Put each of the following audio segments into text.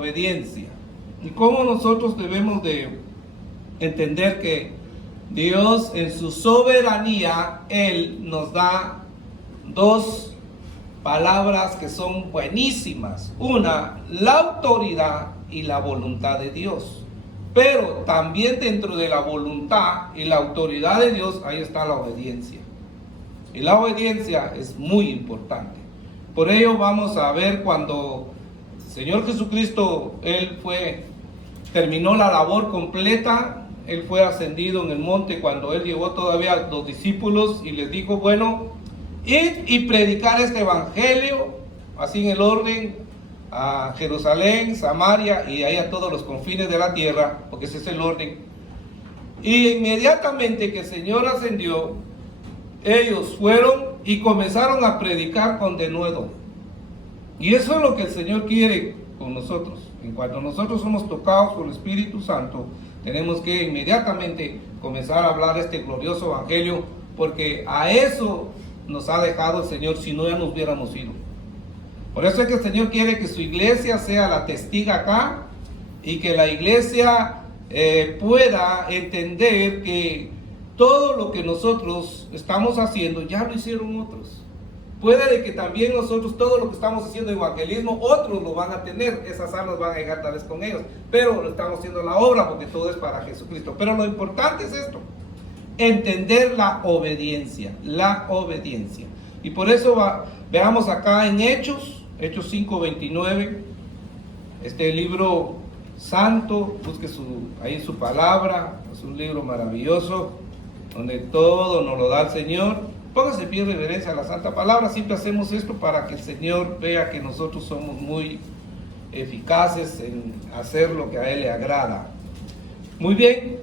obediencia. Y cómo nosotros debemos de entender que Dios en su soberanía, Él nos da dos palabras que son buenísimas. Una, la autoridad y la voluntad de Dios. Pero también dentro de la voluntad y la autoridad de Dios, ahí está la obediencia. Y la obediencia es muy importante. Por ello vamos a ver cuando el Señor Jesucristo, Él terminó la labor completa. Él fue ascendido en el monte cuando Él llevó todavía a los discípulos y les dijo, bueno, id y predicar este evangelio, así en el orden, a Jerusalén, Samaria y ahí a todos los confines de la tierra, porque ese es el orden. Y inmediatamente que el Señor ascendió, ellos fueron y comenzaron a predicar con denuedo. Y eso es lo que el Señor quiere con nosotros. En cuanto nosotros somos tocados por el Espíritu Santo, tenemos que inmediatamente comenzar a hablar este glorioso evangelio, porque a eso nos ha dejado el Señor, si no ya nos hubiéramos ido. Por eso es que el Señor quiere que su iglesia sea la testiga acá, y que la iglesia pueda entender que todo lo que nosotros estamos haciendo ya lo hicieron otros. Puede de que también nosotros, todo lo que estamos haciendo de evangelismo, otros lo van a tener, esas almas van a llegar tal vez con ellos, pero estamos haciendo la obra porque todo es para Jesucristo. Pero lo importante es esto, entender la obediencia, y por eso veamos acá en Hechos 5:29, este libro santo, busque ahí su palabra, es un libro maravilloso, donde todo nos lo da el Señor. Póngase pie en reverencia a la santa palabra. Siempre hacemos esto para que el Señor vea que nosotros somos muy eficaces en hacer lo que a Él le agrada. Muy bien,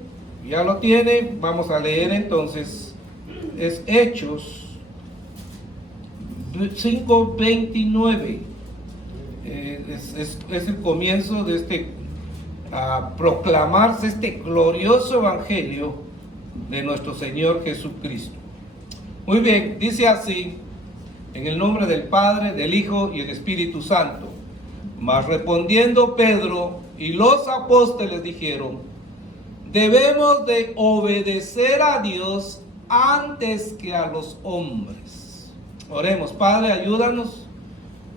ya lo tiene. Vamos a leer entonces. Es Hechos 5:29. Es el comienzo de proclamarse este glorioso evangelio de nuestro Señor Jesucristo. Muy bien, dice así, en el nombre del Padre, del Hijo y del Espíritu Santo. Mas respondiendo Pedro y los apóstoles dijeron, debemos de obedecer a Dios antes que a los hombres. Oremos. Padre, ayúdanos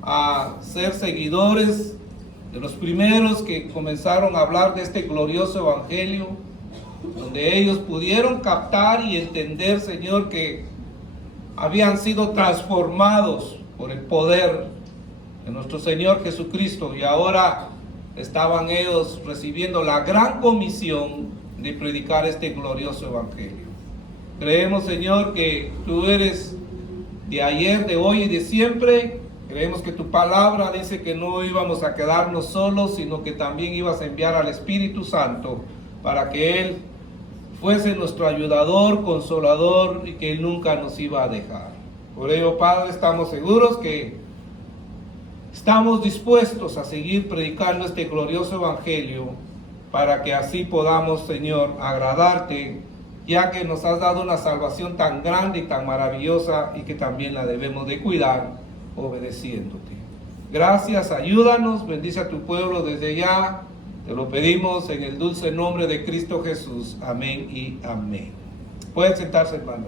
a ser seguidores de los primeros que comenzaron a hablar de este glorioso evangelio, donde ellos pudieron captar y entender, Señor, que habían sido transformados por el poder de nuestro Señor Jesucristo, y ahora estaban ellos recibiendo la gran comisión de predicar este glorioso evangelio. Creemos, Señor, que tú eres de ayer, de hoy y de siempre. Creemos que tu palabra dice que no íbamos a quedarnos solos, sino que también ibas a enviar al Espíritu Santo para que Él fuese nuestro ayudador, consolador, y que Él nunca nos iba a dejar. Por ello, Padre, estamos seguros que estamos dispuestos a seguir predicando este glorioso evangelio, para que así podamos, Señor, agradarte, ya que nos has dado una salvación tan grande y tan maravillosa, y que también la debemos de cuidar obedeciéndote. Gracias, ayúdanos, bendice a tu pueblo desde ya. Te lo pedimos en el dulce nombre de Cristo Jesús. Amén y amén. Pueden sentarse, hermano.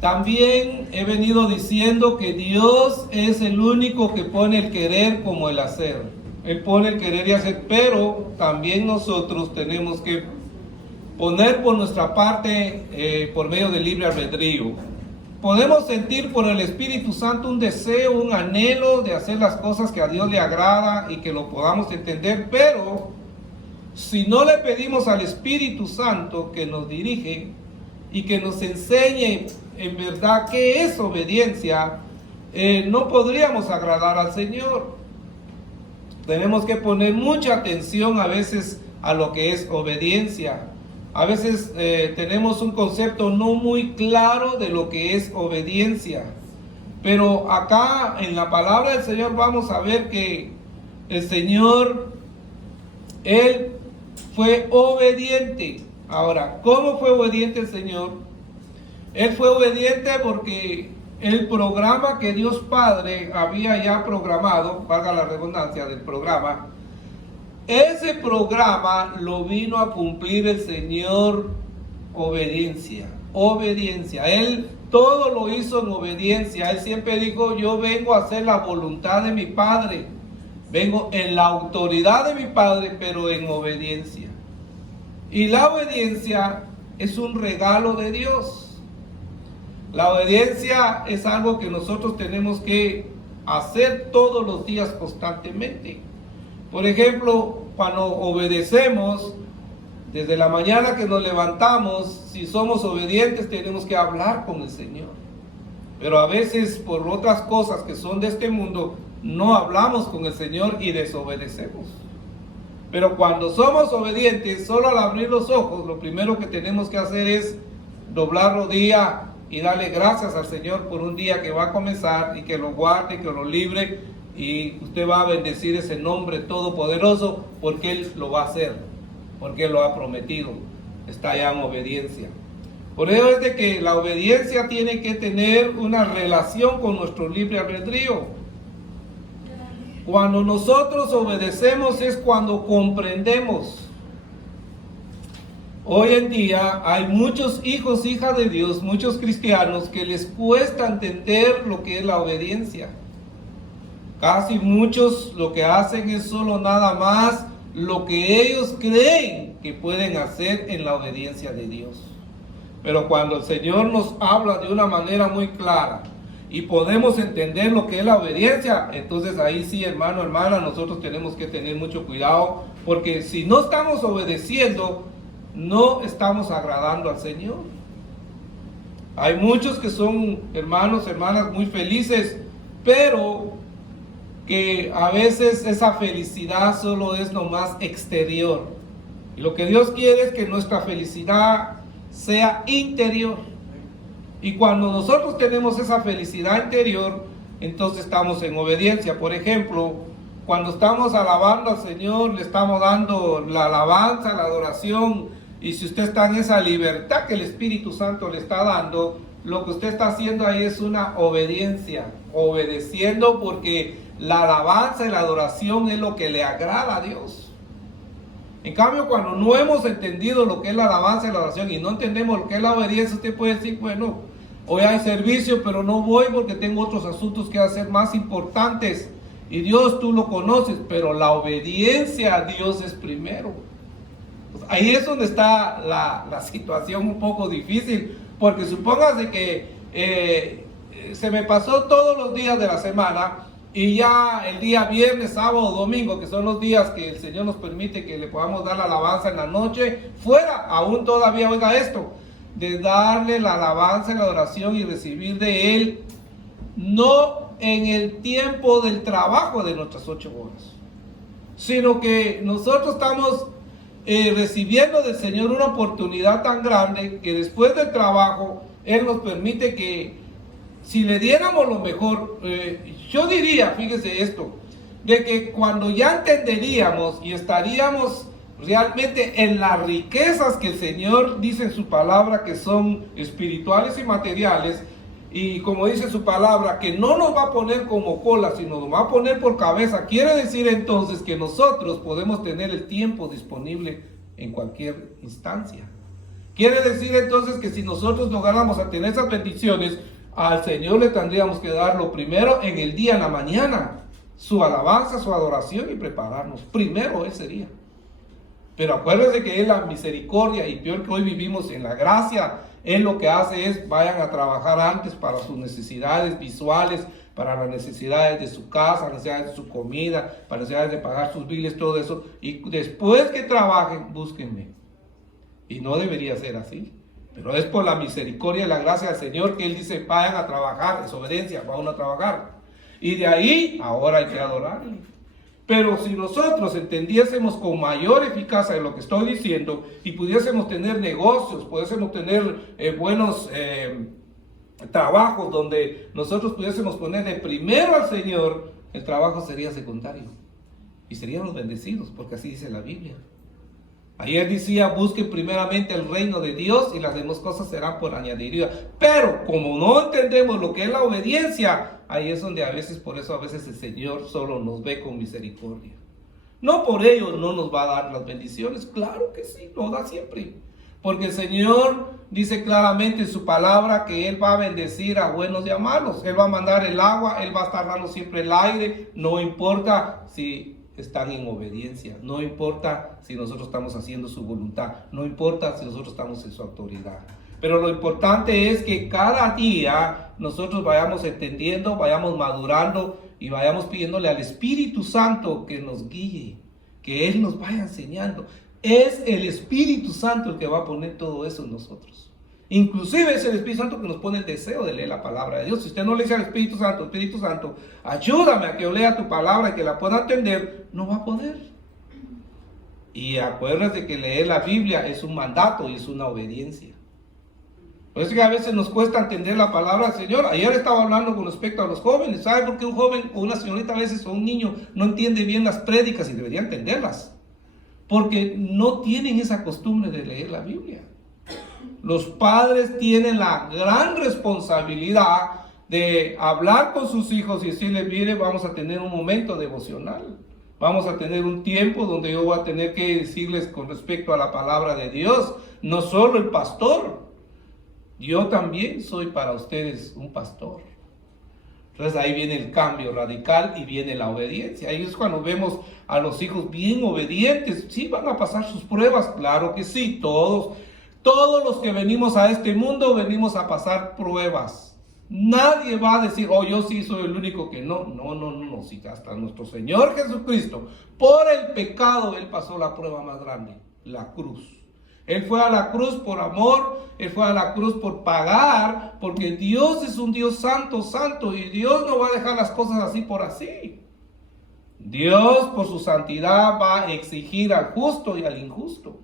También he venido diciendo que Dios es el único que pone el querer como el hacer. Él pone el querer y hacer, pero también nosotros tenemos que poner por nuestra parte, por medio del libre albedrío. Podemos sentir por el Espíritu Santo un deseo, un anhelo de hacer las cosas que a Dios le agrada y que lo podamos entender, pero si no le pedimos al Espíritu Santo que nos dirige y que nos enseñe en verdad qué es obediencia, no podríamos agradar al Señor. Tenemos que poner mucha atención a veces a lo que es obediencia. A veces tenemos un concepto no muy claro de lo que es obediencia. Pero acá en la palabra del Señor vamos a ver que el Señor, Él fue obediente. Ahora, ¿cómo fue obediente el Señor? Él fue obediente porque el programa que Dios Padre había ya programado, valga la redundancia del programa, ese programa lo vino a cumplir el Señor obediencia. Él todo lo hizo en obediencia. Él siempre dijo, yo vengo a hacer la voluntad de mi Padre. Vengo en la autoridad de mi Padre, pero en obediencia. Y la obediencia es un regalo de Dios. La obediencia es algo que nosotros tenemos que hacer todos los días constantemente. Por ejemplo, cuando obedecemos, desde la mañana que nos levantamos, si somos obedientes tenemos que hablar con el Señor. Pero a veces por otras cosas que son de este mundo, no hablamos con el Señor y desobedecemos. Pero cuando somos obedientes, solo al abrir los ojos, lo primero que tenemos que hacer es doblar rodilla y darle gracias al Señor por un día que va a comenzar y que lo guarde, que lo libre, y usted va a bendecir ese nombre todopoderoso porque Él lo va a hacer, porque Él lo ha prometido. Está ya en obediencia. Por eso es de que la obediencia tiene que tener una relación con nuestro libre albedrío. Cuando nosotros obedecemos es cuando comprendemos. Hoy en día hay muchos hijos, hijas de Dios, muchos cristianos que les cuesta entender lo que es la obediencia. Casi muchos lo que hacen es solo nada más lo que ellos creen que pueden hacer en la obediencia de Dios. Pero cuando el Señor nos habla de una manera muy clara y podemos entender lo que es la obediencia, entonces ahí sí, hermano, hermana, nosotros tenemos que tener mucho cuidado, porque si no estamos obedeciendo, no estamos agradando al Señor. Hay muchos que son hermanos, hermanas muy felices, pero que a veces esa felicidad solo es lo más exterior. Y lo que Dios quiere es que nuestra felicidad sea interior. Y cuando nosotros tenemos esa felicidad interior, entonces estamos en obediencia. Por ejemplo, cuando estamos alabando al Señor, le estamos dando la alabanza, la adoración. Y si usted está en esa libertad que el Espíritu Santo le está dando, lo que usted está haciendo ahí es una obediencia. Obedeciendo porque la alabanza y la adoración es lo que le agrada a Dios. En cambio, cuando no hemos entendido lo que es la alabanza y la adoración y no entendemos lo que es la obediencia, usted puede decir, bueno, hoy hay servicio, pero no voy porque tengo otros asuntos que hacer más importantes. Y Dios tú lo conoces, pero la obediencia a Dios es primero. Pues ahí es donde está la situación un poco difícil, porque supóngase que se me pasó todos los días de la semana y ya el día viernes, sábado, domingo, que son los días que el Señor nos permite que le podamos dar la alabanza en la noche, fuera, aún todavía, oiga esto, de darle la alabanza, la adoración y recibir de Él, no en el tiempo del trabajo de nuestras 8 horas, sino que nosotros estamos recibiendo del Señor una oportunidad tan grande que después del trabajo Él nos permite que si le diéramos lo mejor, yo diría, fíjese esto, de que cuando ya entenderíamos y estaríamos realmente en las riquezas que el Señor dice en su palabra que son espirituales y materiales, y como dice su palabra, que no nos va a poner como cola, sino nos va a poner por cabeza, quiere decir entonces que nosotros podemos tener el tiempo disponible en cualquier instancia. Quiere decir entonces que si nosotros lográramos a tener esas bendiciones, al Señor le tendríamos que dar lo primero en el día, en la mañana, su alabanza, su adoración y prepararnos. Primero Él sería. Pero acuérdense que es la misericordia y peor que hoy vivimos en la gracia. Él lo que hace es vayan a trabajar antes para sus necesidades visuales, para las necesidades de su casa, necesidades de su comida, para necesidades de pagar sus biles, todo eso. Y después que trabajen, búsquenme. Y no debería ser así. Pero es por la misericordia y la gracia del Señor que Él dice, vayan a trabajar, desobediencia, van a trabajar. Y de ahí, ahora hay que adorarle. Pero si nosotros entendiésemos con mayor eficacia de lo que estoy diciendo y pudiésemos tener negocios, pudiésemos tener buenos trabajos donde nosotros pudiésemos ponerle primero al Señor, el trabajo sería secundario. Y seríamos bendecidos, porque así dice la Biblia. Ayer decía, busquen primeramente el reino de Dios y las demás cosas serán por añadidura. Pero como no entendemos lo que es la obediencia, ahí es donde por eso a veces el Señor solo nos ve con misericordia. No por ello no nos va a dar las bendiciones, claro que sí, lo da siempre. Porque el Señor dice claramente en su palabra que Él va a bendecir a buenos y a malos. Él va a mandar el agua, Él va a estar dando siempre el aire, no importa si están en obediencia, no importa si nosotros estamos haciendo su voluntad, no importa si nosotros estamos en su autoridad. Pero lo importante es que cada día nosotros vayamos entendiendo, vayamos madurando y vayamos pidiéndole al Espíritu Santo que nos guíe, que Él nos vaya enseñando. Es el Espíritu Santo el que va a poner todo eso en nosotros. Inclusive es el Espíritu Santo que nos pone el deseo de leer la palabra de Dios. Si usted no le dice al Espíritu Santo, ayúdame a que yo lea tu palabra y que la pueda entender, no va a poder. Y acuérdate que leer la Biblia es un mandato y es una obediencia. Por eso que a veces nos cuesta entender la palabra del Señor. Ayer estaba hablando con respecto a los jóvenes. ¿Sabe por qué un joven o una señorita a veces o un niño no entiende bien las prédicas y debería entenderlas? Porque no tienen esa costumbre de leer la Biblia. Los padres tienen la gran responsabilidad de hablar con sus hijos y decirles, mire, vamos a tener un momento devocional. Vamos a tener un tiempo donde yo voy a tener que decirles con respecto a la palabra de Dios. No solo el pastor, yo también soy para ustedes un pastor. Entonces ahí viene el cambio radical y viene la obediencia. Ahí es cuando vemos a los hijos bien obedientes. Sí, van a pasar sus pruebas, claro que sí, todos los que venimos a este mundo venimos a pasar pruebas. Nadie va a decir, oh, yo sí soy el único que no. No, sí, hasta nuestro Señor Jesucristo, por el pecado, Él pasó la prueba más grande, la cruz. Él fue a la cruz por amor, Él fue a la cruz por pagar, porque Dios es un Dios santo, y Dios no va a dejar las cosas así por así. Dios por su santidad va a exigir al justo y al injusto.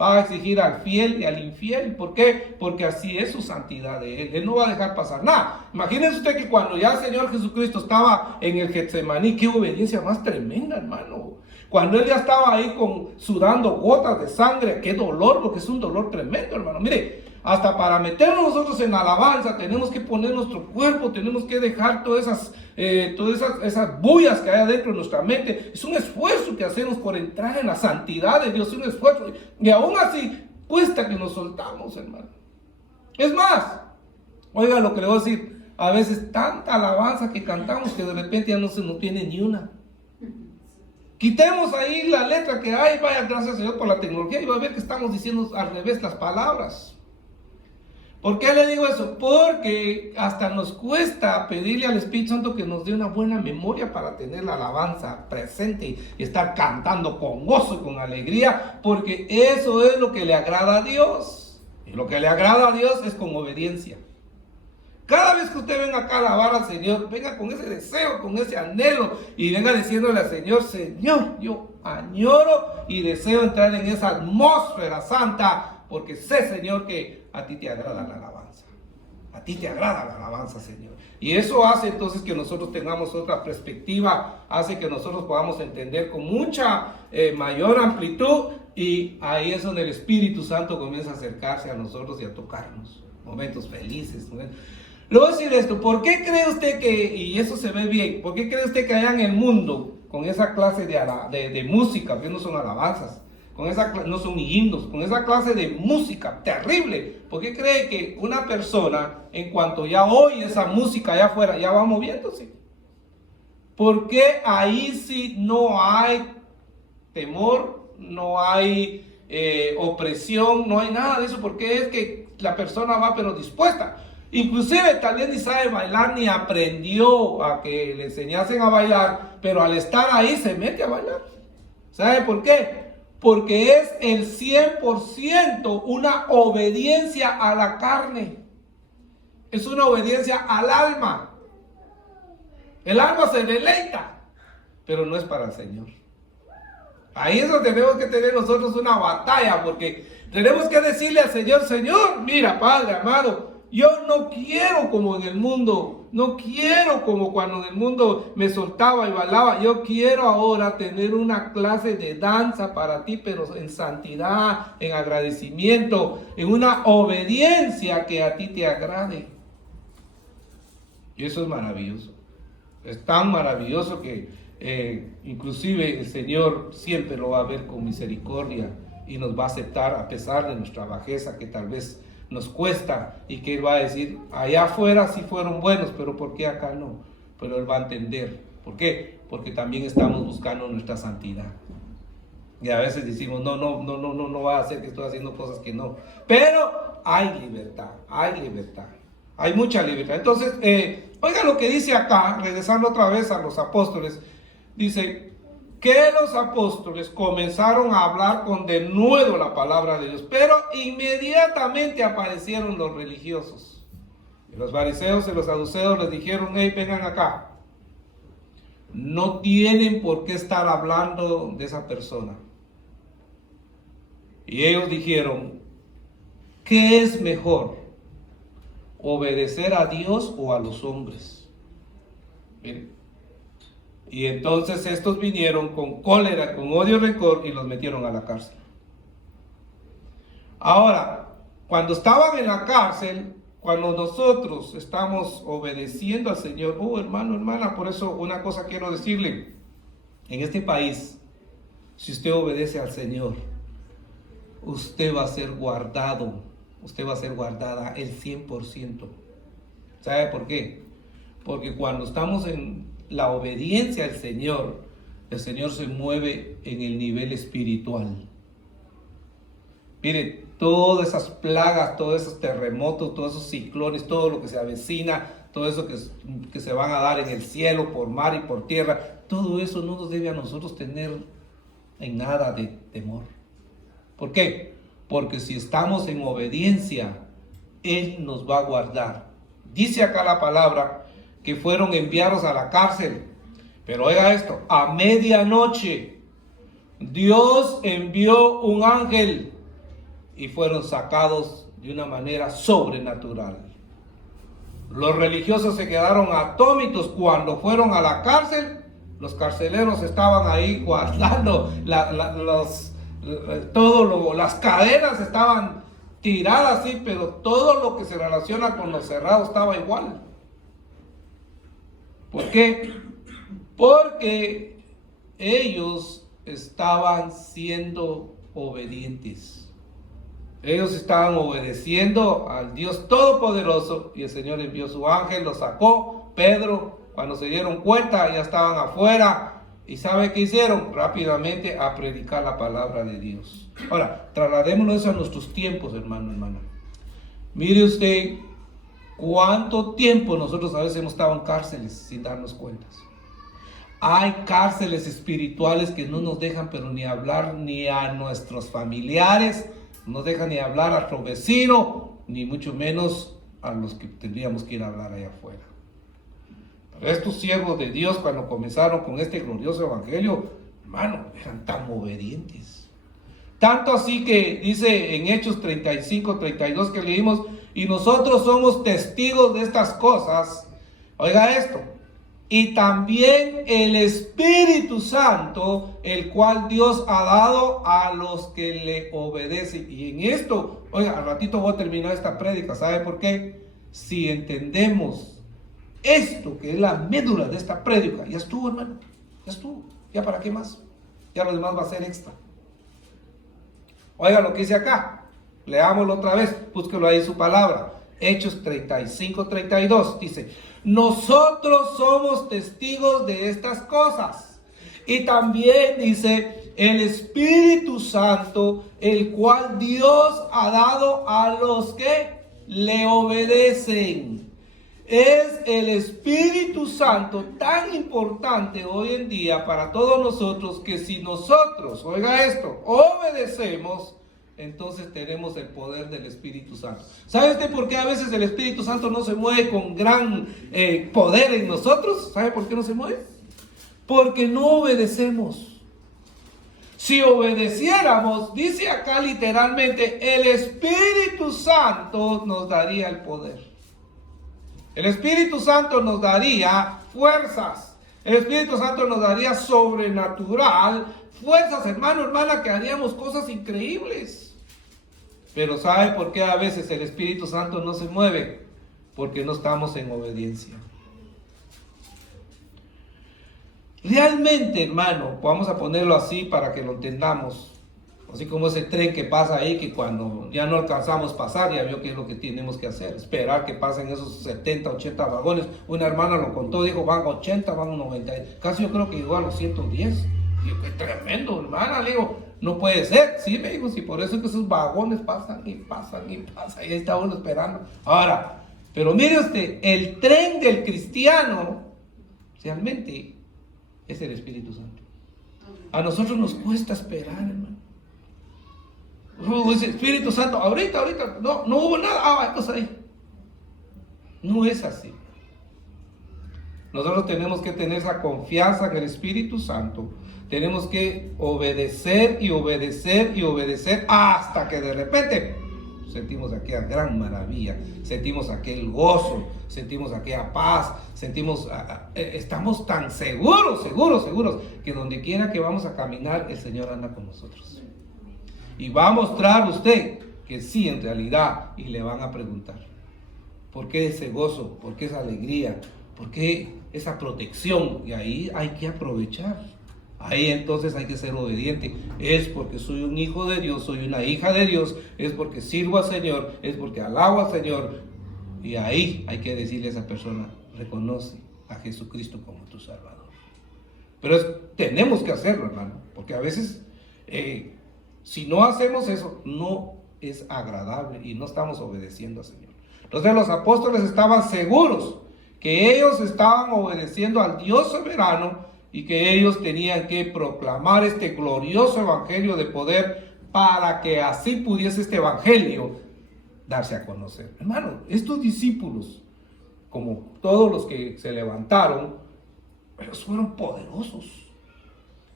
Va a exigir al fiel y al infiel. ¿Por qué? Porque así es su santidad de Él. Él no va a dejar pasar nada. Imagínense usted que cuando ya el Señor Jesucristo estaba en el Getsemaní, qué obediencia más tremenda, hermano. Cuando Él ya estaba ahí sudando gotas de sangre, qué dolor, porque es un dolor tremendo, hermano. Mire, hasta para meternos nosotros en alabanza, tenemos que poner nuestro cuerpo, tenemos que dejar todas esas bullas que hay adentro de nuestra mente. Es un esfuerzo que hacemos por entrar en la santidad de Dios, es un esfuerzo. Y aún así, cuesta que nos soltamos, hermano. Es más, oiga lo que le voy a decir, a veces tanta alabanza que cantamos que de repente ya no se nos tiene ni una. Quitemos ahí la letra que hay, vaya, gracias al Señor por la tecnología, y va a ver que estamos diciendo al revés las palabras. ¿Por qué le digo eso? Porque hasta nos cuesta pedirle al Espíritu Santo que nos dé una buena memoria para tener la alabanza presente y estar cantando con gozo y con alegría, porque eso es lo que le agrada a Dios. Y lo que le agrada a Dios es con obediencia. Cada vez que usted venga acá a alabar al Señor, venga con ese deseo, con ese anhelo, y venga diciéndole al Señor, Señor, yo añoro y deseo entrar en esa atmósfera santa, porque sé, Señor, que a ti te agrada la alabanza. A ti te agrada la alabanza, Señor. Y eso hace entonces que nosotros tengamos otra perspectiva, hace que nosotros podamos entender con mucha mayor amplitud, y ahí es donde el Espíritu Santo comienza a acercarse a nosotros y a tocarnos. Momentos felices. Le voy a decir esto, ¿por qué cree usted que, y eso se ve bien, por qué cree usted que allá en el mundo, con esa clase de música, que no son alabanzas, no son ni himnos, con esa clase de música terrible, ¿por qué cree que una persona, en cuanto ya oye esa música allá afuera, ya va moviéndose? ¿Por qué ahí sí no hay temor, no hay opresión, no hay nada de eso? Porque es que la persona va pero dispuesta. Inclusive tal vez ni sabe bailar ni aprendió a que le enseñasen a bailar, pero al estar ahí se mete a bailar. ¿Sabe por qué? Porque es el 100% una obediencia a la carne. Es una obediencia al alma. El alma se deleita, pero no es para el Señor. Ahí es donde tenemos que tener nosotros una batalla, porque tenemos que decirle al Señor, Señor, mira, Padre amado, Yo no quiero como en el mundo, no quiero como cuando en el mundo me soltaba y bailaba. Yo quiero ahora tener una clase de danza para ti, pero en santidad, en agradecimiento, en una obediencia que a ti te agrade. Y eso es maravilloso. Es tan maravilloso que inclusive el Señor siempre lo va a ver con misericordia y nos va a aceptar a pesar de nuestra bajeza que tal vez nos cuesta, y que Él va a decir, allá afuera sí fueron buenos, pero ¿por qué acá no? Pero Él va a entender. ¿Por qué? Porque también estamos buscando nuestra santidad. Y a veces decimos, no va a ser que estoy haciendo cosas que no. Pero hay libertad, hay mucha libertad. Entonces, oiga lo que dice acá, regresando otra vez a los apóstoles, dice que los apóstoles comenzaron a hablar con denuedo la palabra de Dios, pero inmediatamente aparecieron los religiosos. Y los fariseos y los saduceos les dijeron, hey, vengan acá. No tienen por qué estar hablando de esa persona. Y ellos dijeron, ¿qué es mejor? ¿Obedecer a Dios o a los hombres? Miren. Y entonces estos vinieron con cólera, con odio y rencor y los metieron a la cárcel. Ahora, cuando estaban en la cárcel, cuando nosotros estamos obedeciendo al Señor, hermano, hermana, por eso una cosa quiero decirle, en este país, si usted obedece al Señor, usted va a ser guardado, usted va a ser guardada el 100%. ¿Sabe por qué? Porque cuando estamos en la obediencia al Señor, el Señor se mueve en el nivel espiritual. Mire, todas esas plagas, todos esos terremotos, todos esos ciclones, todo lo que se avecina, todo eso que se van a dar en el cielo, por mar y por tierra, todo eso no nos debe a nosotros tener en nada de temor. ¿Por qué? Porque si estamos en obediencia, Él nos va a guardar. Dice acá la palabra que fueron enviados a la cárcel. Pero oiga esto, a medianoche Dios envió un ángel y fueron sacados de una manera sobrenatural. Los religiosos se quedaron atónitos cuando fueron a la cárcel. Los carceleros estaban ahí guardando las cadenas estaban tiradas así, pero todo lo que se relaciona con los cerrados estaba igual. ¿Por qué? Porque ellos estaban siendo obedientes. Ellos estaban obedeciendo al Dios Todopoderoso y el Señor envió su ángel, lo sacó. Pedro, cuando se dieron cuenta, ya estaban afuera. ¿Y sabe qué hicieron? Rápidamente a predicar la palabra de Dios. Ahora, trasladémonos eso a nuestros tiempos, hermano, hermana. Mire usted cuánto tiempo nosotros a veces hemos estado en cárceles sin darnos cuenta. Hay cárceles espirituales que no nos dejan pero ni hablar ni a nuestros familiares, no nos dejan ni hablar a nuestro vecino, ni mucho menos a los que tendríamos que ir a hablar allá afuera. Pero estos siervos de Dios, cuando comenzaron con este glorioso evangelio, hermano, eran tan obedientes. Tanto así que dice en Hechos 35, 32 que leímos, y nosotros somos testigos de estas cosas. Oiga esto. Y también el Espíritu Santo, el cual Dios ha dado a los que le obedecen. Y en esto, oiga, al ratito voy a terminar esta prédica. ¿Sabe por qué? Si entendemos esto, que es la médula de esta prédica, ya estuvo, hermano. Ya estuvo. ¿Ya para qué más? Ya lo demás va a ser extra. Oiga lo que dice acá. Leámoslo otra vez, búsquelo ahí en su palabra. Hechos 35, 32 dice: nosotros somos testigos de estas cosas. Y también dice: el Espíritu Santo, el cual Dios ha dado a los que le obedecen. Es el Espíritu Santo tan importante hoy en día para todos nosotros, que si nosotros, oiga esto, obedecemos, entonces tenemos el poder del Espíritu Santo. ¿Sabe usted por qué a veces el Espíritu Santo no se mueve con gran poder en nosotros? ¿Sabe por qué no se mueve? Porque no obedecemos. Si obedeciéramos, dice acá literalmente, el Espíritu Santo nos daría el poder. El Espíritu Santo nos daría fuerzas. El Espíritu Santo nos daría sobrenatural fuerzas, hermano, hermana, que haríamos cosas increíbles. Pero ¿sabe por qué a veces el Espíritu Santo no se mueve? Porque no estamos en obediencia. Realmente, hermano, vamos a ponerlo así para que lo entendamos. Así como ese tren que pasa ahí, que cuando ya no alcanzamos pasar, ya vio qué es lo que tenemos que hacer. Esperar que pasen esos 70, 80 vagones. Una hermana lo contó, dijo, van 80, van 90. Casi yo creo que llegó a los 110. Y yo, qué tremendo, hermana. Le digo, no puede ser. Sí, me dijo, sí, por eso es que esos vagones pasan y pasan y pasan. Y ahí está uno esperando. Ahora, pero mire usted, el tren del cristiano, realmente, es el Espíritu Santo. A nosotros nos cuesta esperar, hermano. Dice Espíritu Santo, ahorita, no hubo nada, entonces ahí. No es así. Nosotros tenemos que tener esa confianza en el Espíritu Santo. Tenemos que obedecer y obedecer y obedecer hasta que de repente sentimos aquella gran maravilla, sentimos aquel gozo, sentimos aquella paz, estamos tan seguros, que donde quiera que vamos a caminar, el Señor anda con nosotros. Y va a mostrar usted que sí, en realidad, y le van a preguntar, ¿por qué ese gozo? ¿Por qué esa alegría? ¿Por qué esa protección? Y ahí hay que aprovechar. Ahí entonces hay que ser obediente. Es porque soy un hijo de Dios, soy una hija de Dios, es porque sirvo al Señor, es porque alabo al Señor. Y ahí hay que decirle a esa persona, reconoce a Jesucristo como tu Salvador. Pero tenemos que hacerlo, hermano, porque a veces si no hacemos eso, no es agradable y no estamos obedeciendo al Señor. Entonces los apóstoles estaban seguros que ellos estaban obedeciendo al Dios soberano y que ellos tenían que proclamar este glorioso evangelio de poder para que así pudiese este evangelio darse a conocer. Hermano, estos discípulos, como todos los que se levantaron, ellos fueron poderosos.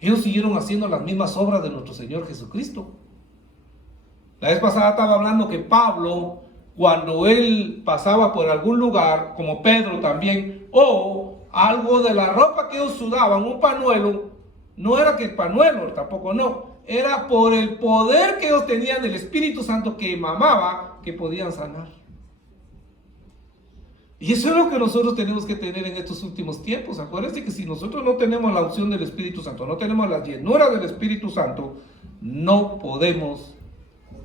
Ellos siguieron haciendo las mismas obras de nuestro Señor Jesucristo. La vez pasada estaba hablando que Pablo, cuando él pasaba por algún lugar, como Pedro también, o algo de la ropa que ellos sudaban, un pañuelo, no era que el pañuelo, tampoco no, era por el poder que ellos tenían del Espíritu Santo que mamaba, que podían sanar. Y eso es lo que nosotros tenemos que tener en estos últimos tiempos. Acuérdense que si nosotros no tenemos la unción del Espíritu Santo, no tenemos la llenura del Espíritu Santo, no podemos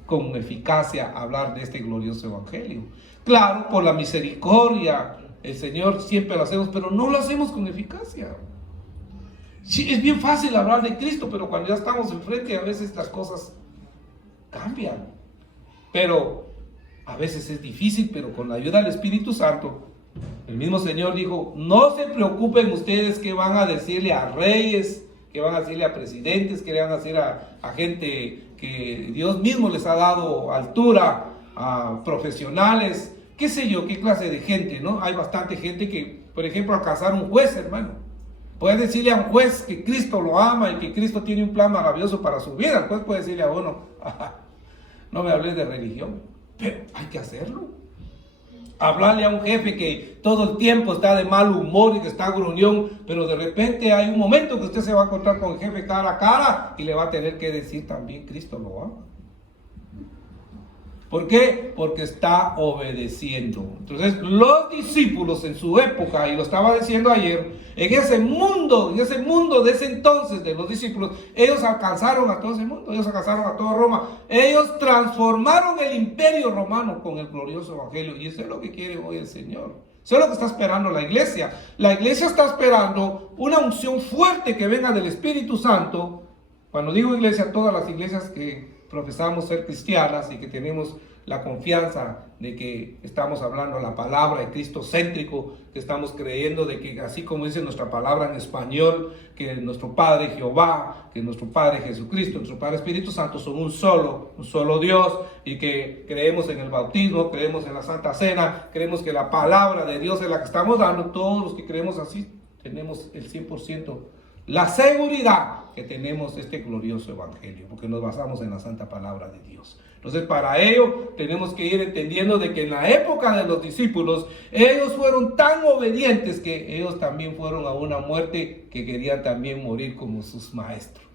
con eficacia hablar de este glorioso evangelio. Claro, por la misericordia, el Señor siempre lo hacemos, pero no lo hacemos con eficacia. Sí, es bien fácil hablar de Cristo, pero cuando ya estamos enfrente, a veces las cosas cambian. Pero a veces es difícil, pero con la ayuda del Espíritu Santo, el mismo Señor dijo, no se preocupen ustedes qué van a decirle a reyes, qué van a decirle a presidentes, qué le van a decir a gente que Dios mismo les ha dado altura, a profesionales, qué sé yo, qué clase de gente, ¿no? Hay bastante gente que, por ejemplo, alcanzar un juez, hermano. Puede decirle a un juez que Cristo lo ama y que Cristo tiene un plan maravilloso para su vida. El juez puede decirle a uno, no me hables de religión, pero hay que hacerlo. Hablarle a un jefe que todo el tiempo está de mal humor y que está gruñón, pero de repente hay un momento que usted se va a encontrar con el jefe cara a cara y le va a tener que decir también Cristo lo ama. ¿Por qué? Porque está obedeciendo. Entonces los discípulos en su época, y lo estaba diciendo ayer, en ese mundo de ese entonces de los discípulos, ellos alcanzaron a todo ese mundo, ellos alcanzaron a toda Roma, ellos transformaron el imperio romano con el glorioso evangelio, y eso es lo que quiere hoy el Señor. Eso es lo que está esperando la iglesia. La iglesia está esperando una unción fuerte que venga del Espíritu Santo. Cuando digo iglesia, todas las iglesias que profesamos ser cristianas y que tenemos la confianza de que estamos hablando la palabra de Cristo céntrico, que estamos creyendo de que así como dice nuestra palabra en español, que nuestro Padre Jehová, que nuestro Padre Jesucristo, nuestro Padre Espíritu Santo son un solo Dios, y que creemos en el bautismo, creemos en la Santa Cena, creemos que la palabra de Dios es la que estamos dando. Todos los que creemos así tenemos el 100% la seguridad que tenemos este glorioso evangelio, porque nos basamos en la santa palabra de Dios. Entonces, para ello tenemos que ir entendiendo de que en la época de los discípulos, ellos fueron tan obedientes que ellos también fueron a una muerte que querían también morir como sus maestros.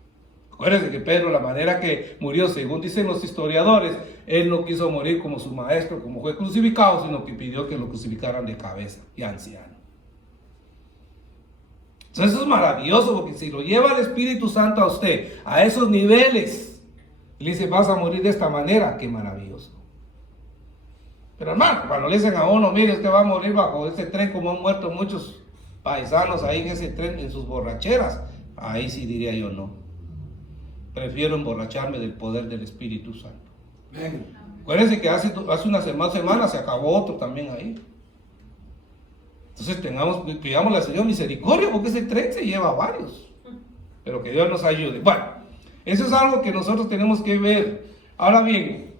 Acuérdense que Pedro, la manera que murió, según dicen los historiadores, él no quiso morir como su maestro, como fue crucificado, sino que pidió que lo crucificaran de cabeza y anciano. Entonces eso es maravilloso, porque si lo lleva el Espíritu Santo a usted a esos niveles, y le dice, vas a morir de esta manera, qué maravilloso. Pero hermano, cuando le dicen a uno, mire, usted va a morir bajo ese tren como han muerto muchos paisanos ahí en ese tren, en sus borracheras, ahí sí diría yo no. Prefiero emborracharme del poder del Espíritu Santo. Acuérdense que hace una semana se acabó otro también ahí. Entonces pidámosle al Señor misericordia, porque ese tren se lleva a varios. Pero que Dios nos ayude. Bueno, eso es algo que nosotros tenemos que ver. Ahora bien,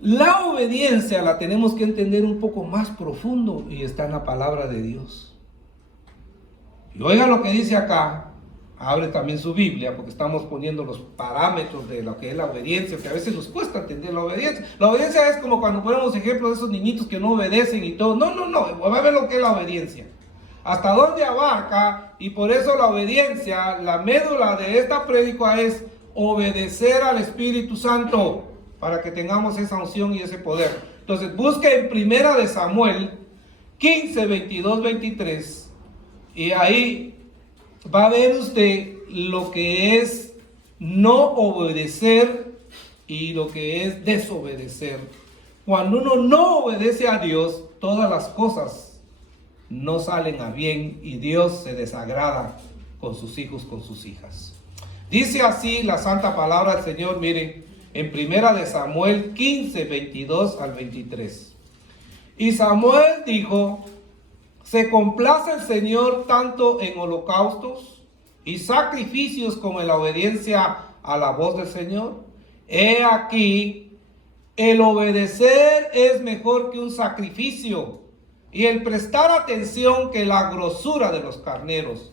la obediencia la tenemos que entender un poco más profundo y está en la palabra de Dios. Y oiga lo que dice acá. Abre también su Biblia, porque estamos poniendo los parámetros de lo que es la obediencia, que a veces nos cuesta entender la obediencia. La obediencia es como cuando ponemos ejemplos de esos niñitos que no obedecen y todo. No, va a ver lo que es la obediencia. Hasta dónde abarca, y por eso la obediencia, la médula de esta prédica es obedecer al Espíritu Santo, para que tengamos esa unción y ese poder. Entonces busque en Primera de Samuel 15, 22, 23, y ahí va a ver usted lo que es no obedecer y lo que es desobedecer. Cuando uno no obedece a Dios, todas las cosas no salen a bien y Dios se desagrada con sus hijos, con sus hijas. Dice así la santa palabra del Señor, miren, en Primera de Samuel 15, 22 al 23. Y Samuel dijo, ¿se complace el Señor tanto en holocaustos y sacrificios como en la obediencia a la voz del Señor? He aquí, el obedecer es mejor que un sacrificio, y el prestar atención que la grosura de los carneros.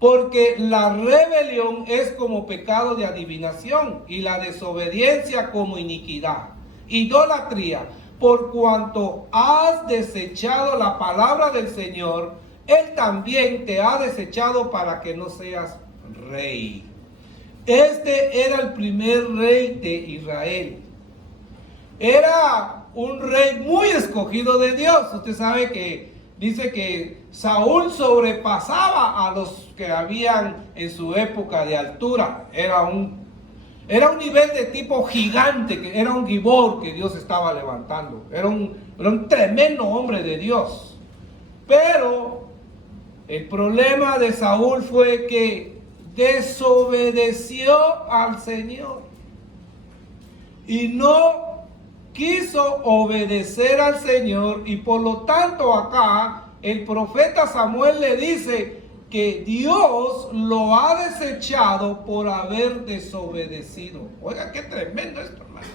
Porque la rebelión es como pecado de adivinación, y la desobediencia como iniquidad. Idolatría. Por cuanto has desechado la palabra del Señor, Él también te ha desechado para que no seas rey. Este era el primer rey de Israel. Era un rey muy escogido de Dios. Usted sabe que dice que Saúl sobrepasaba a los que habían en su época de altura. Era un nivel de tipo gigante, que era un gibor que Dios estaba levantando. Era un tremendo hombre de Dios. Pero el problema de Saúl fue que desobedeció al Señor. Y no quiso obedecer al Señor. Y por lo tanto acá el profeta Samuel le dice que Dios lo ha desechado por haber desobedecido. Oiga, qué tremendo esto, hermano.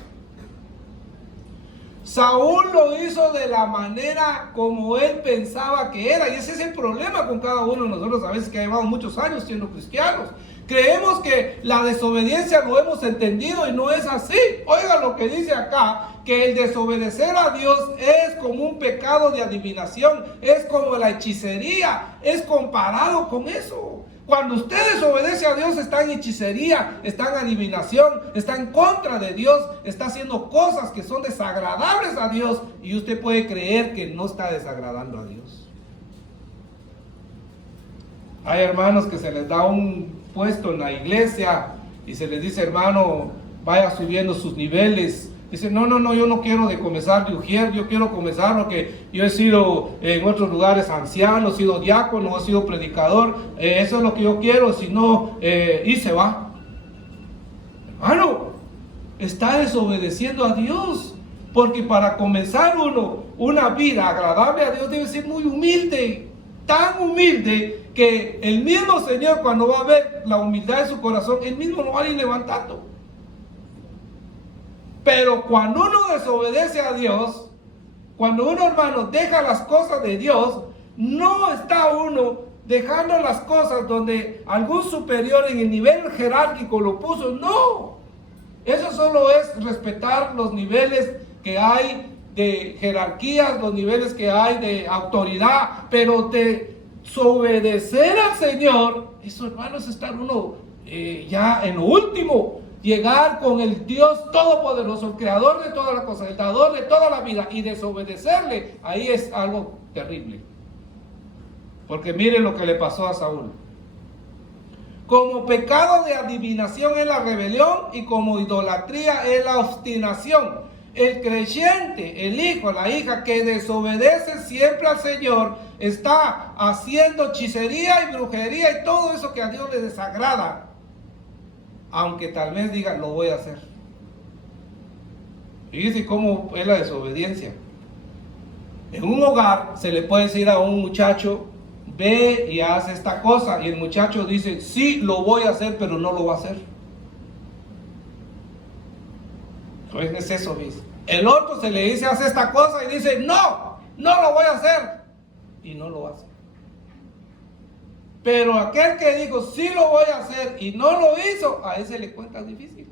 Saúl lo hizo de la manera como él pensaba que era. Y ese es el problema con cada uno de nosotros, a veces que llevamos muchos años siendo cristianos. Creemos que la desobediencia lo hemos entendido y no es así. Oiga lo que dice acá, que el desobedecer a Dios es como un pecado de adivinación, es como la hechicería, es comparado con eso. Cuando usted desobedece a Dios, está en hechicería, está en adivinación, está en contra de Dios, está haciendo cosas que son desagradables a Dios, y usted puede creer que no está desagradando a Dios. Hay hermanos que se les da un puesto en la iglesia y se les dice, hermano, vaya subiendo sus niveles. Dice, no, yo no quiero de comenzar de ujier, yo quiero comenzar porque yo he sido en otros lugares anciano, he sido diácono, he sido predicador, eso es lo que yo quiero, si no, y se va. Hermano, está desobedeciendo a Dios, porque para comenzar una vida agradable a Dios debe ser muy humilde, tan humilde que el mismo Señor, cuando va a ver la humildad de su corazón, Él mismo lo va a ir levantando. Pero cuando uno desobedece a Dios, cuando uno, hermano, deja las cosas de Dios, no está uno dejando las cosas donde algún superior en el nivel jerárquico lo puso. No, eso solo es respetar los niveles que hay de jerarquías, los niveles que hay de autoridad, pero de desobedecer al Señor, eso, hermano, es estar uno ya en lo último, llegar con el Dios todopoderoso, el creador de todas las cosas, el dador de toda la vida, y desobedecerle. Ahí es algo terrible, porque miren lo que le pasó a Saúl. Como pecado de adivinación es la rebelión, y como idolatría es la obstinación. El creyente, el hijo, la hija que desobedece siempre al Señor, está haciendo hechicería y brujería y todo eso que a Dios le desagrada, aunque tal vez diga, lo voy a hacer. Fíjense cómo es la desobediencia. En un hogar se le puede decir a un muchacho, ve y haz esta cosa, y el muchacho dice, sí, lo voy a hacer, pero no lo va a hacer. Pues es eso, ¿ves? El otro se le dice, haz esta cosa, y dice, no, no lo voy a hacer, y no lo hace. Pero aquel que dijo, sí lo voy a hacer, y no lo hizo, a ese le cuenta difícil,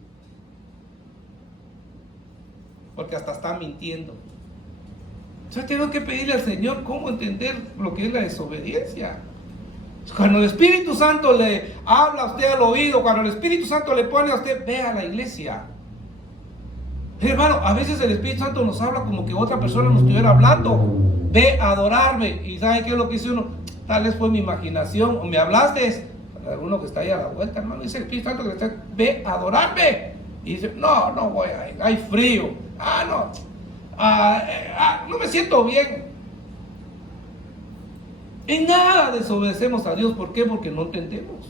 porque hasta está mintiendo. Entonces tengo que pedirle al Señor cómo entender lo que es la desobediencia. Cuando el Espíritu Santo le habla a usted al oído, cuando el Espíritu Santo le pone a usted, ve a la iglesia. Hermano, a veces el Espíritu Santo nos habla como que otra persona nos estuviera hablando. Ve a adorarme. ¿Y sabe qué es lo que dice uno? Tal vez fue mi imaginación, o me hablaste. Alguno que está ahí a la vuelta, hermano, dice el Espíritu Santo que está, ve a adorarme. Y dice, no, no voy a ir, hay frío. No me siento bien. En nada desobedecemos a Dios. ¿Por qué? Porque no entendemos.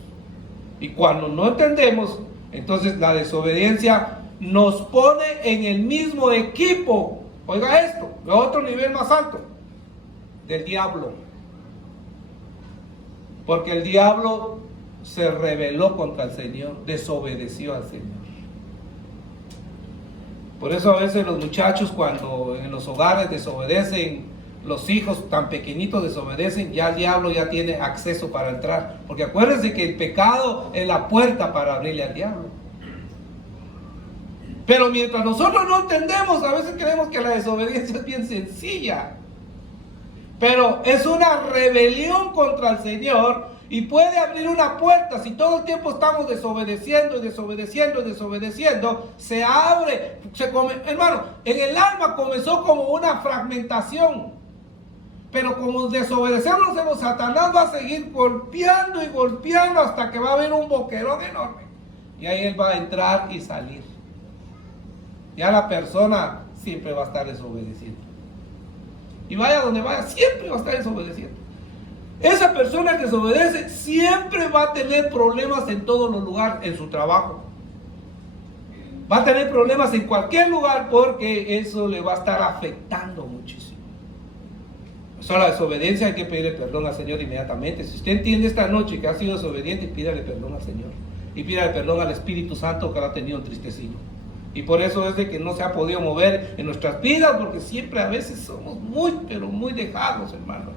Y cuando no entendemos, entonces la desobediencia nos pone en el mismo equipo, oiga esto, a otro nivel más alto, del diablo. Porque el diablo se rebeló contra el Señor, desobedeció al Señor. Por eso a veces los muchachos, cuando en los hogares desobedecen, los hijos tan pequeñitos desobedecen, ya el diablo ya tiene acceso para entrar. Porque acuérdense que el pecado es la puerta para abrirle al diablo. Pero mientras nosotros no entendemos, a veces creemos que la desobediencia es bien sencilla. Pero es una rebelión contra el Señor y puede abrir una puerta. Si todo el tiempo estamos desobedeciendo y desobedeciendo y desobedeciendo, se abre, hermano, en el alma comenzó como una fragmentación. Pero como desobedecemos, Satanás va a seguir golpeando y golpeando hasta que va a haber un boquerón enorme. Y ahí él va a entrar y salir. Ya la persona siempre va a estar desobedeciendo. Y vaya donde vaya, siempre va a estar desobedeciendo. Esa persona que desobedece siempre va a tener problemas en todos los lugares, en su trabajo. Va a tener problemas en cualquier lugar porque eso le va a estar afectando muchísimo. Eso, la desobediencia, hay que pedirle perdón al Señor inmediatamente. Si usted entiende esta noche que ha sido desobediente, pídale perdón al Señor. Y pídale perdón al Espíritu Santo que lo ha tenido entristecido. Y por eso es de que no se ha podido mover en nuestras vidas, porque siempre a veces somos muy, pero muy dejados, hermano.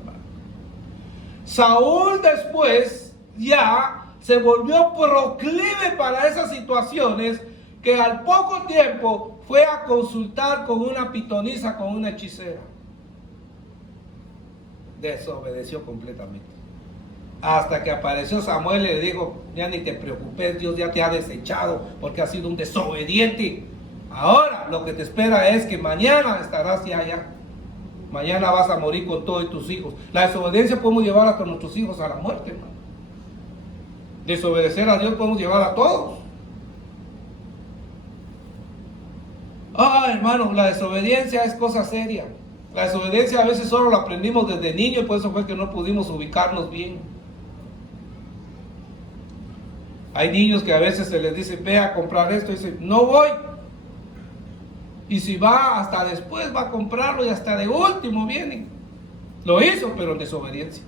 Saúl después ya se volvió proclive para esas situaciones, que al poco tiempo fue a consultar con una pitonisa, con una hechicera. Desobedeció completamente. Hasta que apareció Samuel y le dijo, ya ni te preocupes, Dios ya te ha desechado porque has sido un desobediente. Ahora lo que te espera es que mañana estarás ya allá. Mañana vas a morir con todos tus hijos. La desobediencia podemos llevar hasta nuestros hijos a la muerte, hermano. Desobedecer a Dios podemos llevar a todos. Hermano, la desobediencia es cosa seria. La desobediencia a veces solo la aprendimos desde niño y por eso fue que no pudimos ubicarnos bien. Hay niños que a veces se les dice, ve a comprar esto, y dicen, no voy. Y si va, hasta después va a comprarlo y hasta de último viene. Lo hizo, pero en desobediencia.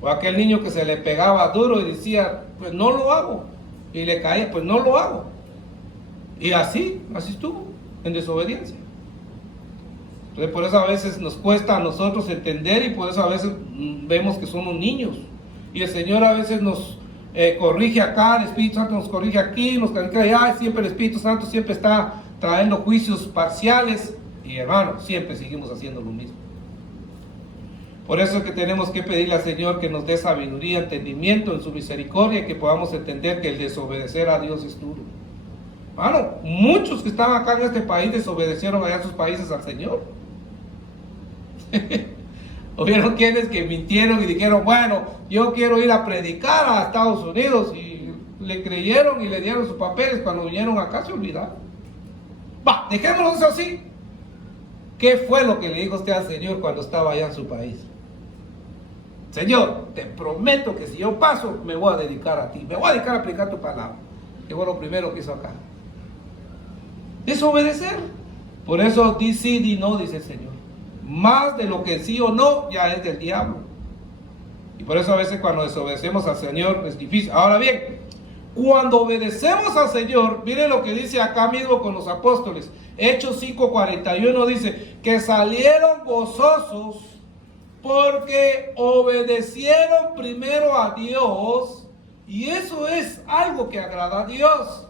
O aquel niño que se le pegaba duro y decía, pues no lo hago. Y le caía, pues no lo hago. Y así estuvo, en desobediencia. Entonces, por eso a veces nos cuesta a nosotros entender y por eso a veces vemos que somos niños. Y el Señor a veces nos corrige acá, el Espíritu Santo nos corrige aquí, nos corrige allá, siempre el Espíritu Santo siempre está trayendo juicios parciales. Y hermano, siempre seguimos haciendo lo mismo. Por eso es que tenemos que pedirle al Señor que nos dé sabiduría, entendimiento en su misericordia, y que podamos entender que el desobedecer a Dios es duro. Hermano, muchos que están acá en este país desobedecieron allá en sus países al Señor. Hubieron quienes que mintieron y dijeron, bueno, yo quiero ir a predicar a Estados Unidos, y le creyeron y le dieron sus papeles. Cuando vinieron acá se olvidaron. Va, dejémoslo eso así. ¿Qué fue lo que le dijo usted al Señor cuando estaba allá en su país? Señor, te prometo que si yo paso, me voy a dedicar a ti, me voy a dedicar a predicar tu palabra. ¿Qué fue lo primero que hizo acá? Desobedecer. Por eso di sí, di no, dice el Señor. Más de lo que sí o no ya es del diablo. Y por eso a veces cuando desobedecemos al Señor es difícil. Ahora bien, cuando obedecemos al Señor, miren lo que dice acá mismo con los apóstoles. Hechos 5:41 dice que salieron gozosos porque obedecieron primero a Dios, y eso es algo que agrada a Dios.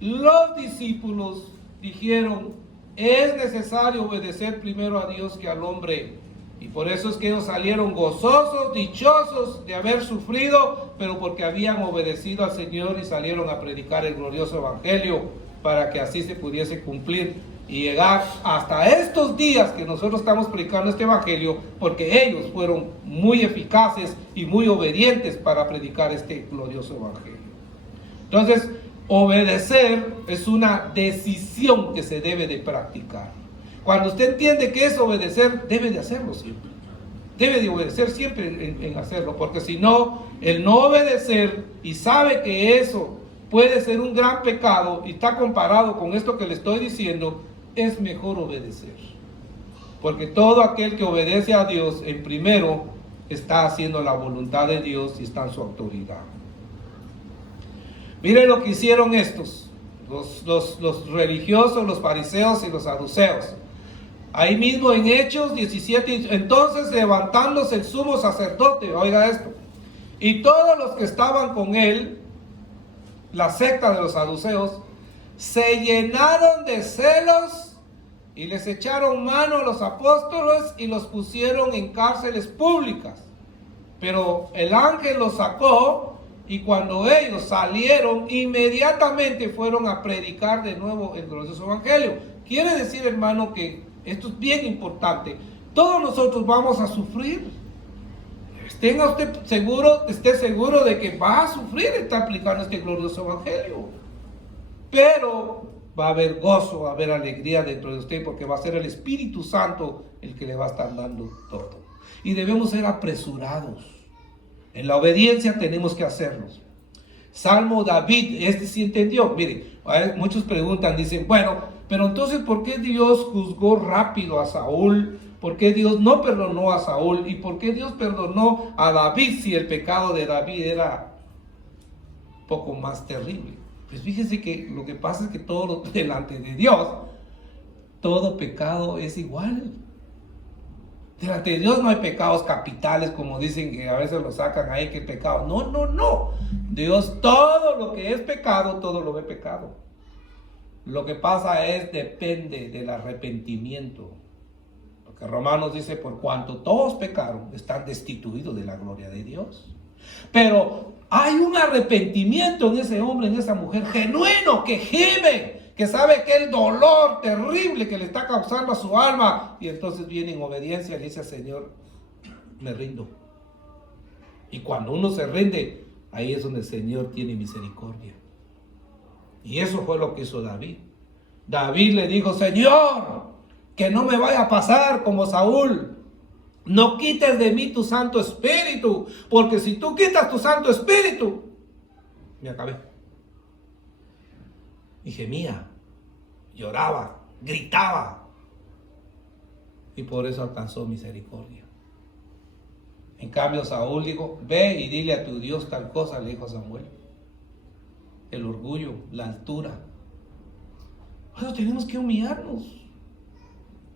Los discípulos dijeron, es necesario obedecer primero a Dios que al hombre. Y por eso es que ellos salieron gozosos, dichosos de haber sufrido, pero porque habían obedecido al Señor y salieron a predicar el glorioso evangelio para que así se pudiese cumplir y llegar hasta estos días que nosotros estamos predicando este evangelio, porque ellos fueron muy eficaces y muy obedientes para predicar este glorioso evangelio. Entonces, obedecer es una decisión que se debe de practicar. Cuando usted entiende qué es obedecer, debe de hacerlo siempre. Debe de obedecer siempre en hacerlo, porque si no, el no obedecer y sabe que eso puede ser un gran pecado y está comparado con esto que le estoy diciendo, es mejor obedecer. Porque todo aquel que obedece a Dios, en primero, está haciendo la voluntad de Dios y está en su autoridad. Miren lo que hicieron estos, los religiosos, los fariseos y los saduceos. Ahí mismo en Hechos 17, entonces levantándose el sumo sacerdote, oiga esto, y todos los que estaban con él, la secta de los saduceos, se llenaron de celos y les echaron mano a los apóstoles y los pusieron en cárceles públicas. Pero el ángel los sacó, y cuando ellos salieron, inmediatamente fueron a predicar de nuevo el glorioso evangelio. Quiere decir, hermano, que esto es bien importante. Todos nosotros vamos a sufrir. Esté seguro de que va a sufrir estar aplicando este glorioso evangelio. Pero va a haber gozo, va a haber alegría dentro de usted, porque va a ser el Espíritu Santo el que le va a estar dando todo. Y debemos ser apresurados. En la obediencia tenemos que hacerlos. Salmo David, este sí entendió. Miren, muchos preguntan, dicen, bueno, pero entonces ¿por qué Dios juzgó rápido a Saúl? ¿Por qué Dios no perdonó a Saúl? ¿Y por qué Dios perdonó a David si el pecado de David era un poco más terrible? Pues fíjense que lo que pasa es que todo delante de Dios, todo pecado es igual. Delante de Dios no hay pecados capitales, como dicen que a veces lo sacan ahí, que pecado. No. Dios, todo lo que es pecado, todo lo ve pecado. Lo que pasa depende del arrepentimiento. Porque Romanos dice, por cuanto todos pecaron, están destituidos de la gloria de Dios. Pero hay un arrepentimiento en ese hombre, en esa mujer, genuino, que gime, que sabe que el dolor terrible que le está causando a su alma, y entonces viene en obediencia y le dice al Señor, me rindo. Y cuando uno se rinde, ahí es donde el Señor tiene misericordia. Y eso fue lo que hizo David. David le dijo, Señor, que no me vaya a pasar como Saúl. No quites de mí tu Santo Espíritu, porque si tú quitas tu Santo Espíritu, me acabé. Y gemía, lloraba, gritaba. Y por eso alcanzó misericordia. En cambio Saúl dijo, ve y dile a tu Dios tal cosa, le dijo a Samuel. El orgullo, la altura. Bueno, tenemos que humillarnos.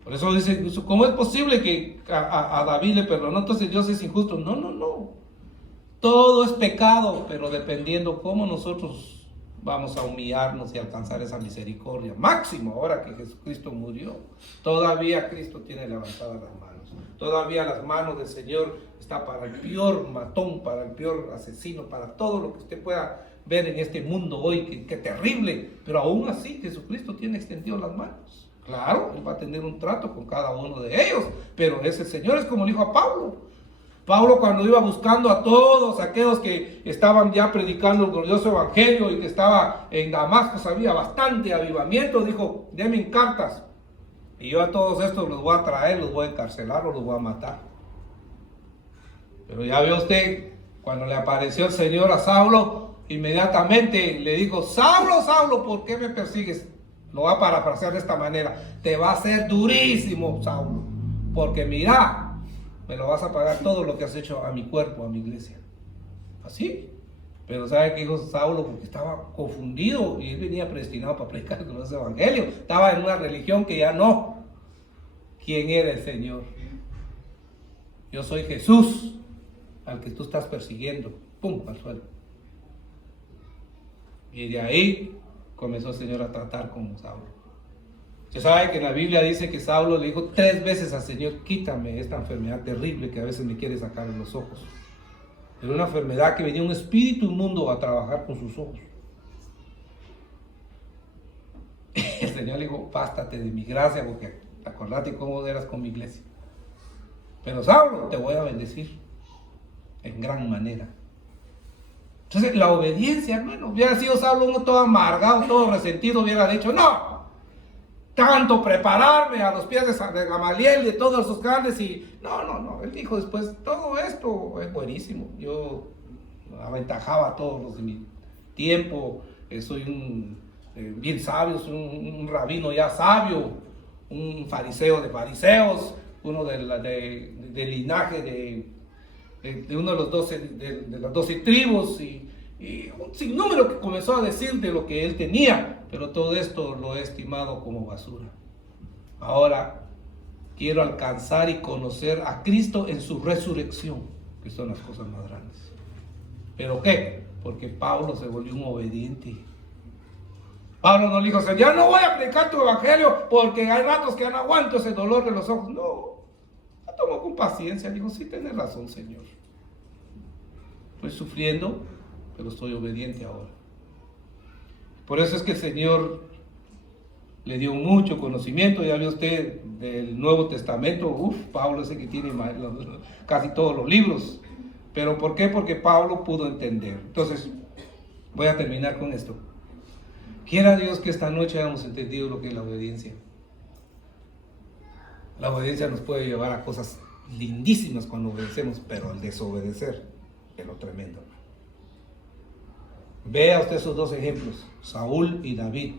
Por eso dice, ¿cómo es posible que a David le perdonó? Entonces Dios es injusto. No, no, no. Todo es pecado, pero dependiendo cómo nosotros vamos a humillarnos y alcanzar esa misericordia. Máximo, ahora que Jesucristo murió, todavía Cristo tiene levantadas las manos. Todavía las manos del Señor está para el peor matón, para el peor asesino, para todo lo que usted pueda ver en este mundo hoy, que terrible. Pero aún así Jesucristo tiene extendido las manos. Claro, Él va a tener un trato con cada uno de ellos, pero ese Señor es como le dijo a Pablo. Pablo, cuando iba buscando a todos aquellos que estaban ya predicando el glorioso evangelio y que estaba en Damasco, había bastante avivamiento, dijo, denme cartas y yo a todos estos los voy a traer, los voy a encarcelar o los voy a matar. Pero ya vio usted, cuando le apareció el Señor a Saulo, inmediatamente le dijo, Saulo, Saulo, ¿por qué me persigues? Lo va a parafrasear de esta manera, te va a hacer durísimo, Saulo, porque mira, me lo vas a pagar todo lo que has hecho a mi cuerpo, a mi iglesia. Así. Pero ¿sabe qué dijo Saulo? Porque estaba confundido y él venía predestinado para predicar el evangelio. Estaba en una religión que ya no. ¿Quién era el Señor? Yo soy Jesús, al que tú estás persiguiendo. ¡Pum! Al suelo. Y de ahí comenzó el Señor a tratar con Saulo. Usted sabe que en la Biblia dice que Saulo le dijo 3 veces al Señor, quítame esta enfermedad terrible que a veces me quiere sacar en los ojos. Era una enfermedad que venía un espíritu inmundo a trabajar con sus ojos. El Señor le dijo, bástate de mi gracia, porque acordate cómo eras con mi iglesia. Pero Saulo, te voy a bendecir en gran manera. Entonces la obediencia, hermano, hubiera sido Saulo uno todo amargado, todo resentido, hubiera dicho, no, tanto prepararme a los pies de Gamaliel, de todos esos grandes, y no, él dijo después, todo esto es buenísimo, yo aventajaba a todos los de mi tiempo, soy un bien sabio, soy un rabino ya sabio, un fariseo de fariseos, uno del linaje de uno de los 12, de las 12 tribus, y un sinnúmero que comenzó a decir de lo que él tenía, pero todo esto lo he estimado como basura. Ahora quiero alcanzar y conocer a Cristo en su resurrección, que son las cosas más grandes. ¿Pero qué? Porque Pablo se volvió un obediente. Pablo no le dijo, Señor, no voy a predicar tu evangelio porque hay ratos que no aguanto ese dolor de los ojos. No, lo tomó con paciencia. Dijo, sí, tienes razón, Señor. Estoy sufriendo, pero estoy obediente ahora. Por eso es que el Señor le dio mucho conocimiento. Ya vio usted del Nuevo Testamento. Pablo es el que tiene casi todos los libros. ¿Pero por qué? Porque Pablo pudo entender. Entonces, voy a terminar con esto. Quiera Dios que esta noche hayamos entendido lo que es la obediencia. La obediencia nos puede llevar a cosas lindísimas cuando obedecemos, pero el desobedecer es lo tremendo. Vea usted esos 2 ejemplos, Saúl y David.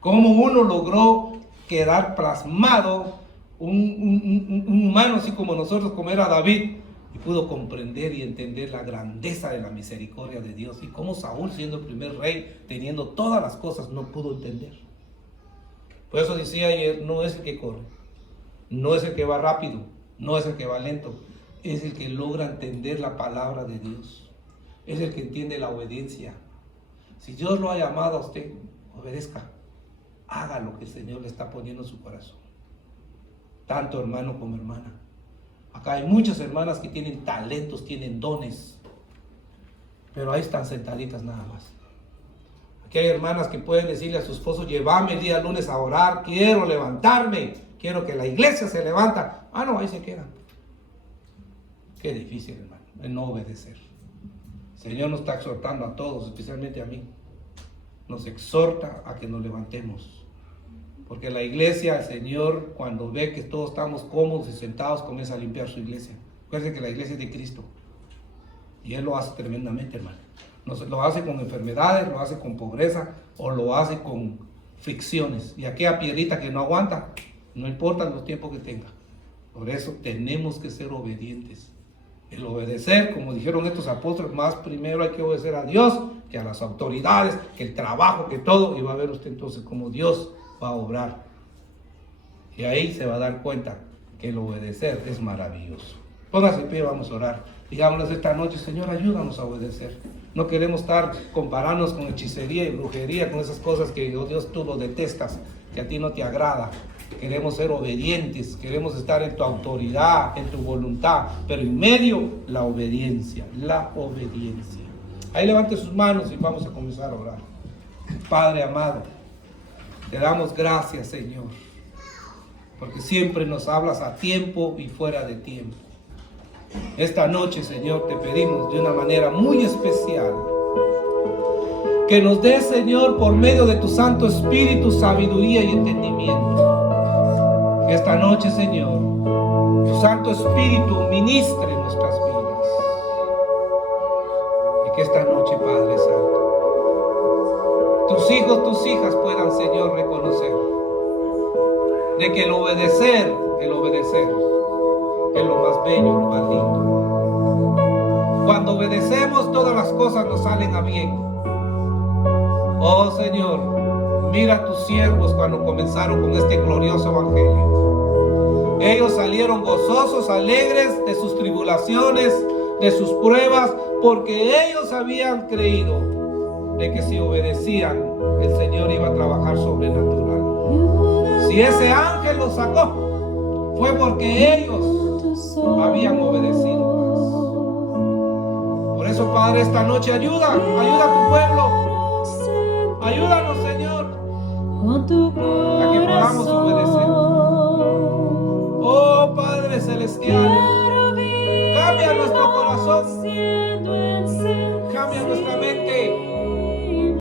Cómo uno logró quedar plasmado, un humano así como nosotros, como era David, y pudo comprender y entender la grandeza de la misericordia de Dios. Y cómo Saúl, siendo el primer rey, teniendo todas las cosas, no pudo entender. Por eso decía ayer, no es el que corre, no es el que va rápido, no es el que va lento, es el que logra entender la palabra de Dios, es el que entiende la obediencia. Si Dios lo ha llamado a usted, obedezca, haga lo que el Señor le está poniendo en su corazón, tanto hermano como hermana. Acá hay muchas hermanas que tienen talentos, tienen dones, pero ahí están sentaditas nada más. Aquí hay hermanas que pueden decirle a su esposo, llévame el día lunes a orar, quiero levantarme, quiero que la iglesia se levanta. No, ahí se quedan. Qué difícil, hermano, el no obedecer. El Señor nos está exhortando a todos, especialmente a mí. Nos exhorta a que nos levantemos. Porque la iglesia, el Señor, cuando ve que todos estamos cómodos y sentados, comienza a limpiar su iglesia. Acuérdense que la iglesia es de Cristo. Y Él lo hace tremendamente, hermano. Lo hace con enfermedades, lo hace con pobreza, o lo hace con fricciones. Y aquella piedrita que no aguanta, no importa los tiempos que tenga. Por eso tenemos que ser obedientes. El obedecer, como dijeron estos apóstoles, más primero hay que obedecer a Dios que a las autoridades, que el trabajo, que todo. Y va a ver usted entonces cómo Dios va a obrar. Y ahí se va a dar cuenta que el obedecer es maravilloso. Póngase en pie, vamos a orar. Digámosles esta noche, Señor, ayúdanos a obedecer. No queremos estar compararnos con hechicería y brujería, con esas cosas que, oh Dios, tú lo detestas, que a ti no te agrada. Queremos ser obedientes, queremos estar en tu autoridad, en tu voluntad, pero en medio la obediencia, la obediencia. Ahí levante sus manos y vamos a comenzar a orar. Padre amado, te damos gracias, Señor, porque siempre nos hablas a tiempo y fuera de tiempo. Esta noche, Señor, te pedimos de una manera muy especial que nos des, Señor, por medio de tu Santo Espíritu, sabiduría y entendimiento. Que esta noche, Señor, tu Santo Espíritu ministre nuestras vidas. Y que esta noche, Padre Santo, tus hijos, tus hijas puedan, Señor, reconocer de que el obedecer es lo más bello, lo más lindo. Cuando obedecemos, todas las cosas nos salen a bien. Oh Señor, mira a tus siervos cuando comenzaron con este glorioso evangelio. Ellos salieron gozosos, alegres de sus tribulaciones, de sus pruebas, porque ellos habían creído de que si obedecían, el Señor iba a trabajar sobrenatural. Si ese ángel los sacó, fue porque ellos habían obedecido más. Por eso, Padre, esta noche ayuda a tu pueblo. Ayúdanos, Señor, a que podamos obedecer. Oh Padre Celestial,